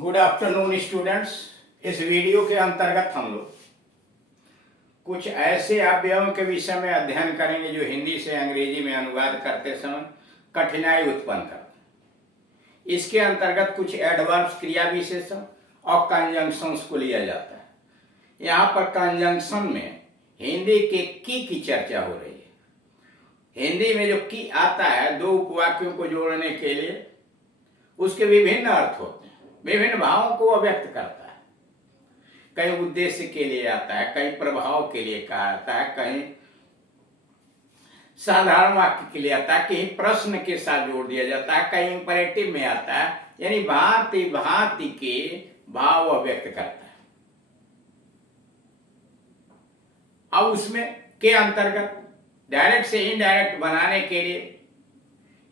Good afternoon students. इस video के अंतर्गत हम लोग कुछ ऐसे अवयवों के विषय में अध्ययन करेंगे जो हिंदी से अंग्रेजी में अनुवाद करते समय कठिनाई उत्पन्न करते हैं। इसके अंतर्गत कुछ एडवर्ब्स क्रिया विशेषण और कंजंक्शंस को लिया जाता है। यहाँ पर कंजंक्शन में हिंदी के की चर्चा हो रही है। हिंदी में जो की आता है दो उपवाक्यों को जोड़ने के लिए, उसके विभिन्न अर्थ होते हैं, विभिन्न भावों को व्यक्त करता है। कहीं उद्देश्य के लिए आता है, कहीं प्रभाव के लिए कहा जाता है, कहीं साधारण वाक्य के लिए आता है, कहीं प्रश्न के साथ जोड़ दिया जाता है, कहीं इंपरेटिव में आता है, यानी भांति भांति के भाव व्यक्त करता है। अब उसमें के अंतर्गत डायरेक्ट से इनडायरेक्ट बनाने के लिए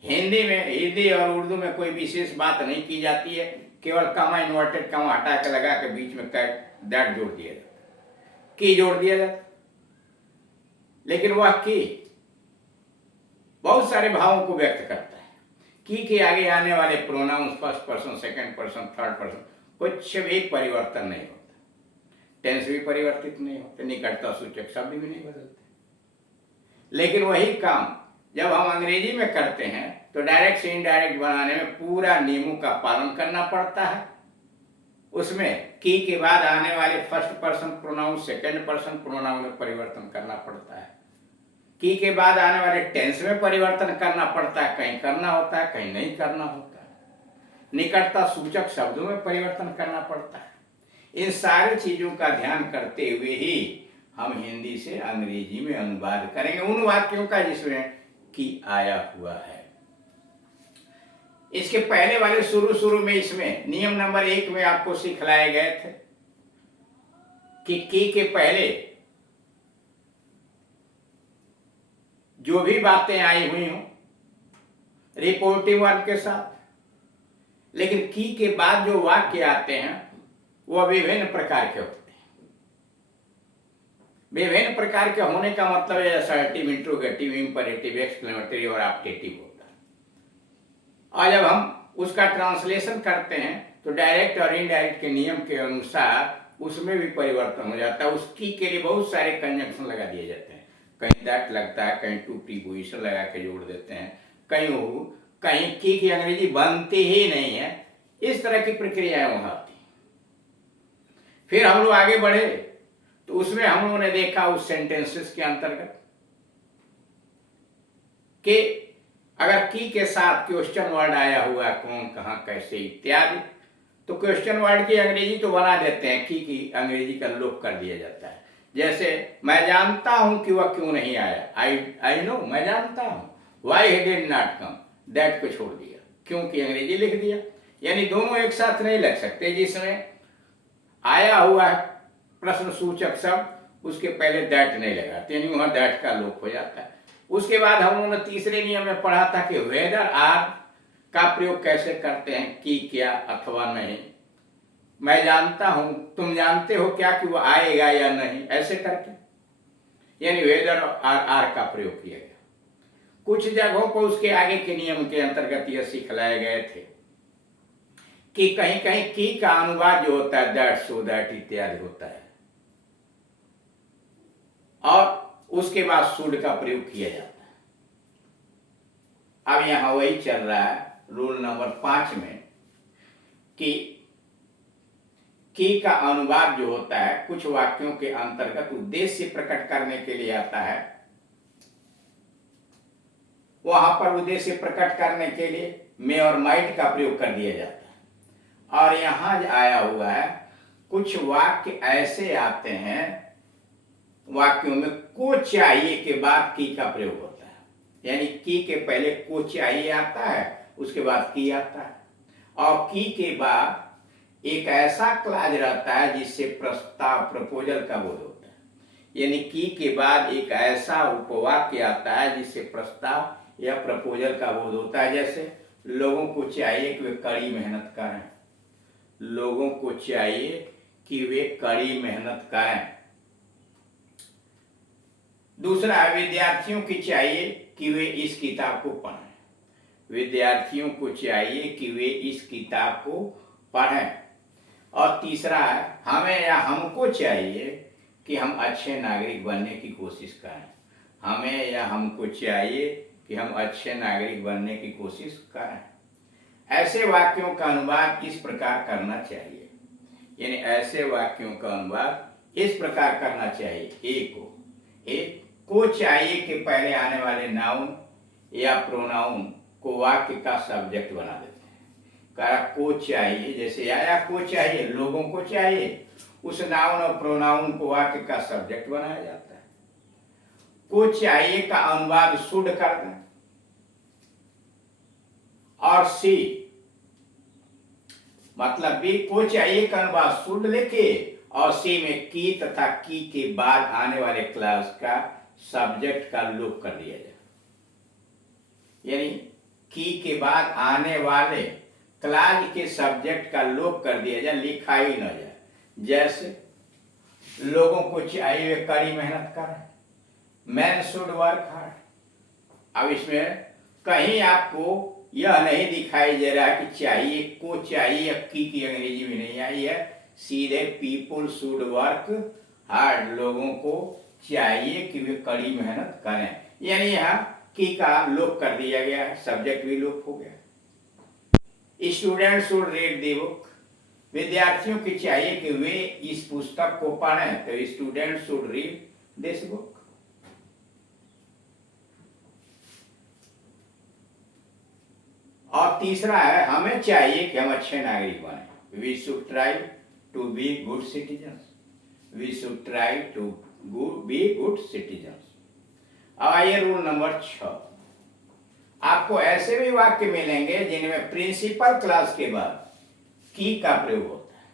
हिंदी और उर्दू में कोई विशेष बात नहीं की जाती है। केवल कमा इन्वर्टेड कमा हटा के लगा के बीच में दैट जोड़ दिया जाता है, की जोड़ दिया जाता है। लेकिन वह की बहुत सारे भावों को व्यक्त करता है। की के आगे आने वाले pronouns first person, second person, third person कुछ भी परिवर्तन नहीं होता, टेंस भी परिवर्तित नहीं होते, निकटता सूचक शब्द भी नहीं बदलते। लेकिन वही काम जब हम अंग्रेजी में करते हैं तो डायरेक्ट से इनडायरेक्ट बनाने में पूरा नियमों का पालन करना पड़ता है। उसमें की के बाद आने वाले first person pronoun, second person pronoun में परिवर्तन करना पड़ता है। की के बाद आने वाले टेंस में परिवर्तन करना पड़ता है, कहीं करना होता है, कहीं नहीं करना होता है। निकटता सूचक शब्दों में परिवर्तन करना पड़ता है। इन सारी चीजों का ध्यान करते हुए ही हम हिंदी से अंग्रेजी में अनुवाद करेंगे उन वाक्यों का जिसमें की आया हुआ है। इसके पहले वाले शुरू में इसमें नियम नंबर 1 में आपको सिखलाए गए थे कि की के पहले जो भी बातें आई हुई हों रिपोर्टिव वर्ब के साथ, लेकिन की के बाद जो वाक्य आते हैं वह विभिन्न प्रकार के होते हैं। विभिन्न प्रकार के होने का मतलब है असर्टिव, इंट्रोगेटिव, इंपरेटिव, एक्सक्लेमेटरी और ऑप्टेटिव होता है। और जब हम उसका ट्रांसलेशन करते हैं तो डायरेक्ट और इनडायरेक्ट के नियम के अनुसार उसमें भी परिवर्तन हो जाता है। उस की के लिए बहुत सारे कंजंक्शन लगा दिए जाते हैं। कहीं दैट लगता है, कहीं टू प्रीपोजिशन लगा के जोड़ देते हैं, कहीं की अंग्रेजी बनती ही नहीं है। इस तरह की प्रक्रियाएं वहां होती। फिर हम लोग आगे बढ़े तो उसमें हम लोगों ने देखा उस सेंटेंसेस के अंतर्गत कि अगर की के साथ क्वेश्चन वर्ड आया हुआ है, कौन, कहां, कैसे इत्यादि, तो क्वेश्चन वर्ड की अंग्रेजी तो बना देते हैं, की अंग्रेजी का लोप कर दिया जाता है। जैसे मैं जानता हूं कि वह क्यों नहीं आया, आई नो, मैं जानता हूं, why he did not come, that को छोड़ दिया, क्योंकि अंग्रेजी लिख दिया। यानी दोनों एक साथ नहीं लग सकते। जिसमें आया हुआ है प्रश्न सूचक शब्द उसके पहले दैट नहीं लगाते, यानी वहां दैट का लोप हो जाता है। उसके बाद हम लोगों ने तीसरे नियम में पढ़ा था कि वेदर आर का प्रयोग कैसे करते हैं, की क्या अथवा नहीं। मैं जानता हूं, तुम जानते हो क्या कि वो आएगा या नहीं, ऐसे करके, यानी वेदर आर का प्रयोग किया गया। कुछ जगहों को उसके आगे के नियम के अंतर्गत यह सिखलाए गए थे कि कहीं कहीं की का अनुवाद जो होता है दैट, सो दैट इत्यादि होता है, और उसके बाद शुड का प्रयोग किया जाता है। अब यहां वही चल रहा है रूल नंबर 5 में कि की का अनुवाद जो होता है कुछ वाक्यों के अंतर्गत उद्देश्य प्रकट करने के लिए आता है। वहां पर उद्देश्य प्रकट करने के लिए मे और माइट का प्रयोग कर दिया जाता है। और यहां आया हुआ है कुछ वाक्य ऐसे आते हैं, वाक्यों में को चाहिए के बाद की का प्रयोग होता है, यानी की के पहले को चाहिए आता है, उसके बाद की आता है, और की के बाद एक ऐसा क्लाज रहता है जिससे प्रस्ताव, प्रपोजल का बोध होता है। यानी की के बाद एक ऐसा उपवाक्य आता है जिससे प्रस्ताव या प्रपोजल का बोध होता है। जैसे लोगों को चाहिए कि वे कड़ी मेहनत करें, लोगों को चाहिए कि वे कड़ी मेहनत करें। दूसरा है विद्यार्थियों की चाहिए कि वे इस किताब को पढ़ें, विद्यार्थियों को चाहिए कि वे इस किताब को पढ़ें। और तीसरा है हमें या हमको चाहिए कि हम अच्छे नागरिक बनने की कोशिश करें। हमें या हमको चाहिए कि हम अच्छे नागरिक बनने की कोशिश करें। ऐसे वाक्यों का अनुवाद इस प्रकार करना चाहिए, यानी ऐसे वाक्यों का अनुवाद इस प्रकार करना चाहिए। एक को चाहिए के पहले आने वाले नाउन या प्रोनाउन को वाक्य का सब्जेक्ट बना देते हैं। कहा को चाहिए, जैसे आया को चाहिए, लोगों को चाहिए, उस नाउन और प्रोनाउन को वाक्य का सब्जेक्ट बनाया जाता है। को चाहिए का अनुवाद शुड कर दें और सी मतलब भी को चाहिए का अनुवाद शुड लिखे और सी में की तथा की के बाद आने वाले क्लास का सब्जेक्ट का लोप कर दिया जाए, यानी की के बाद आने वाले क्लास के सब्जेक्ट का लोप कर दिया जाए, लिखा ही न जाए। जैसे लोगों को चाहिए वे कड़ी मेहनत करें, मैन शुड वर्क हार्ड। अब इसमें कहीं आपको यह नहीं दिखाई दे रहा कि चाहिए को चाहिए की अंग्रेजी में नहीं आई है, सीधे पीपुल शुड वर्क हार्ड, लोगों को चाहिए कि वे कड़ी मेहनत करें, यानी यहाँ की का लोप कर दिया गया, सब्जेक्ट भी लोप हो गया। Student should read the book, विद्यार्थियों की चाहिए कि वे इस पुस्तक को पढ़ें, तो student should read this book. और तीसरा है हमें चाहिए कि हम अच्छे नागरिक बने, we should try to be good citizens, we should try to be good citizens. अब आइए रूल नंबर 6। आपको ऐसे भी वाक्य मिलेंगे जिनमें प्रिंसिपल क्लास के बाद की का प्रयोग होता है।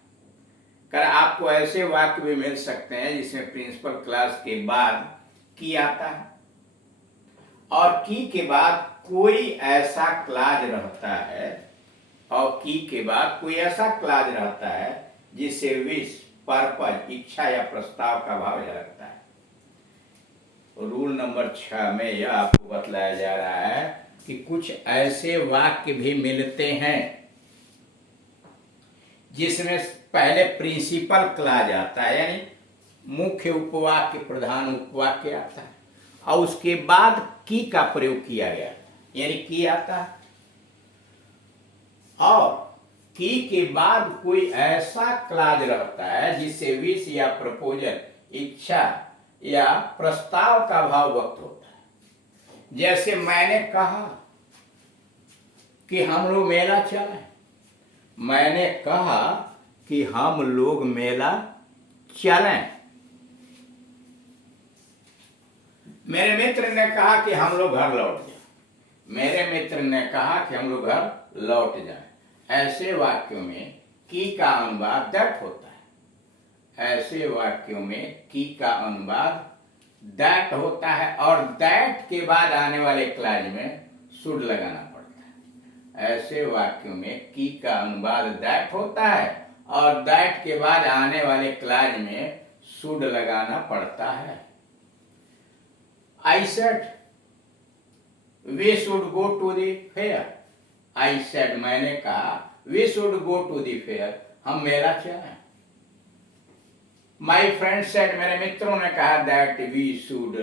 कर आपको ऐसे वाक्य भी मिल सकते हैं जिसमें प्रिंसिपल क्लास के बाद की आता है और की के बाद कोई ऐसा क्लाज रहता है, और की के बाद कोई ऐसा क्लाज रहता है जिससे विश, पर्पज, इच्छा या प्रस्ताव का भाव लगता है। रूल नंबर 6 में यह आपको बतलाया जा रहा है कि कुछ ऐसे वाक्य भी मिलते हैं जिसमें पहले प्रिंसिपल क्लाज आता है, यानी मुख्य उपवाक्य, प्रधान उपवाक्य आता है, और उसके बाद की का प्रयोग किया गया, यानी की आता है। और की के बाद कोई ऐसा क्लाज रहता है जिससे विश या प्रपोजल, इच्छा या प्रस्ताव का भाव व्यक्त होता है। जैसे मैंने कहा कि हम लोग मेला चलें, मैंने कहा कि हम लोग मेला चलें। मेरे मित्र ने कहा कि हम लोग घर लौट जाएं, मेरे मित्र ने कहा कि हम लोग घर लौट जाएं। ऐसे वाक्यों में की का अनुवाद दैट होता है, ऐसे वाक्यों में की का अनुवाद दैट होता है और दैट के बाद आने वाले क्लाज में शुड लगाना पड़ता है। ऐसे वाक्यों में की का अनुवाद दैट होता है और दैट के बाद आने वाले क्लाज में शुड लगाना पड़ता है। I said we should go to the fair. I said मैंने कहा we should go to the fair, हम मेला चलें। My friend said मेरे मित्रों ने कहा that we should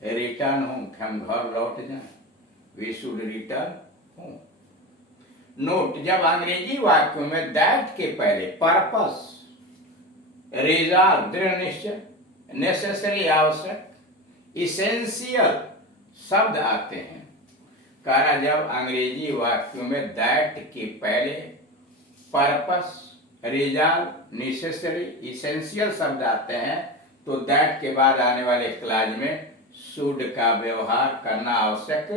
return home, हम घर लौट जाएं, we should return home। Note, जब अंग्रेजी वाक्यों में that के पहले पर्पस, रिजॉल्व, दृढ़ निश्चय, नेसेसरी आवश्यक, इसेंशियल शब्द आते हैं, कहा जब अंग्रेजी वाक्यों में दैट के पहले पर्पस, रिजॉल्व, नेसेसरी, इसेंशियल शब्द आते हैं तो दैट के बाद आने वाले क्लाज में शुड का व्यवहार करना आवश्यक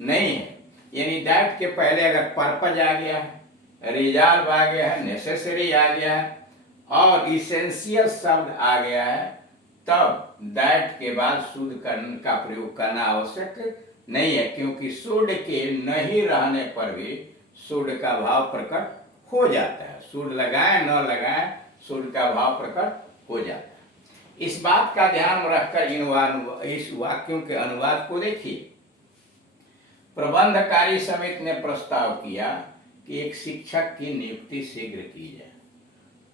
नहीं है। यानी दैट के पहले अगर पर्पज आ गया है, रिजॉल्व आ गया है, नेसेसरी आ गया है और इसेंशियल शब्द आ गया है, तब दैट के बाद शुड का प्रयोग करना आवश्यक नहीं है, क्योंकि शुड के नहीं रहने पर भी शुड का भाव प्रकट हो जाता है। शुड लगाए न लगाए शुड का भाव प्रकट हो जाता है। इस बात का ध्यान रखकर इस वाक्यों के अनुवाद को देखिए। प्रबंधकारी समिति ने प्रस्ताव किया कि एक शिक्षक की नियुक्ति शीघ्र की जाए।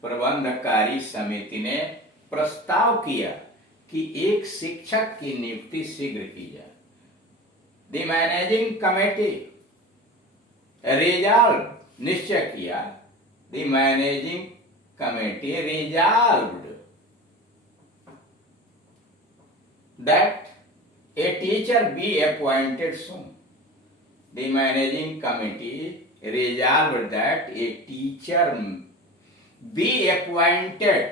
प्रबंधकारी समिति ने प्रस्ताव किया कि एक शिक्षक की नियुक्ति शीघ्र की जाए। द मैनेजिंग कमेटी रिजॉल्व निश्चय किया, the managing committee resolved that a teacher be appointed soon. The managing committee resolved that a teacher be appointed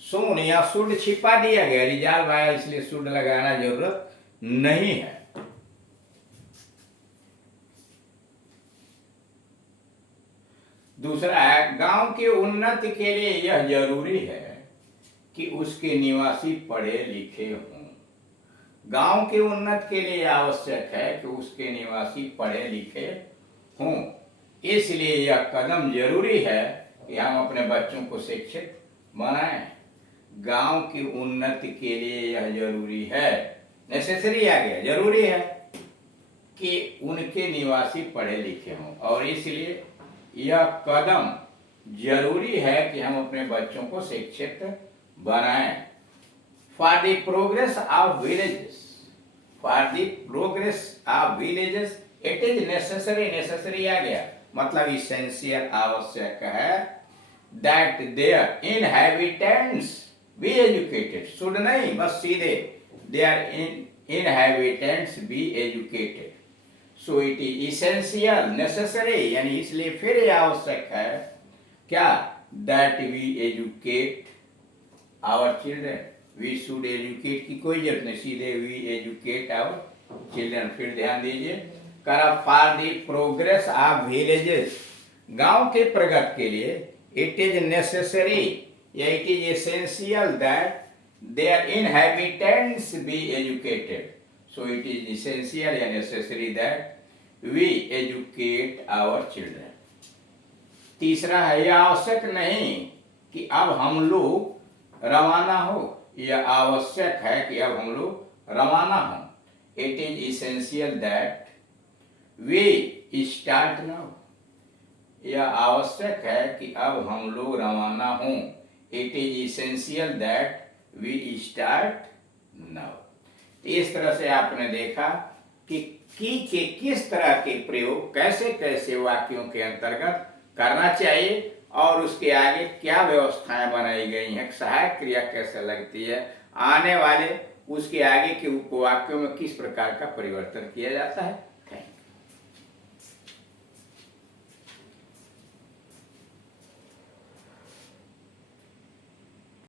soon. या शुड छिपा दिया गया, रिजॉल्व आया इसलिए शुड लगाना जरूरत नहीं है। दूसरा है, गांव के उन्नति के लिए यह जरूरी है कि उसके निवासी पढ़े लिखे हों। गांव के उन्नति के लिए आवश्यक है कि उसके निवासी पढ़े लिखे हों। इसलिए यह कदम जरूरी है कि हम अपने बच्चों को शिक्षित बनाएं। गांव की उन्नति के लिए यह जरूरी है, नेसेसरी आ गया, जरूरी है कि उनके निवासी पढ़े लिखे हों, और इसलिए यह कदम जरूरी है कि हम अपने बच्चों को शिक्षित बनाएं। For the progress of villages, it is necessary, necessary आ गया मतलब essential, आवश्यक है, that their inhabitants be educated, should नहीं बस सीधे their inhabitants be educated, so it is essential, necessary यानी इसलिए फिर यह आवश्यक है क्या, that we educate our children, we should educate की कोई जरूरत नहीं, सीधे वी एजुकेट आवर चिल्ड्रन। फिर ध्यान दीजिए, करा for the progress of villages, गांव के प्रगति के लिए, इट इज नेसेसरी या it is essential that their inhabitants be educated, so it is essential या necessary that we educate our children. तीसरा है, यह आवश्यक नहीं कि अब हम लोग रवाना हो, यह आवश्यक है कि अब हम लोग रवाना हों। It is essential that we start now, यह आवश्यक है कि अब हम लोग रवाना हों। It is essential that we start now. इस तरह से आपने देखा कि की के किस तरह के प्रयोग कैसे कैसे वाक्यों के अंतर्गत करना चाहिए और उसके आगे क्या व्यवस्थाएं बनाई गई हैं, सहायक क्रिया कैसे लगती है, आने वाले उसके आगे के उपवाक्यों में किस प्रकार का परिवर्तन किया जाता है।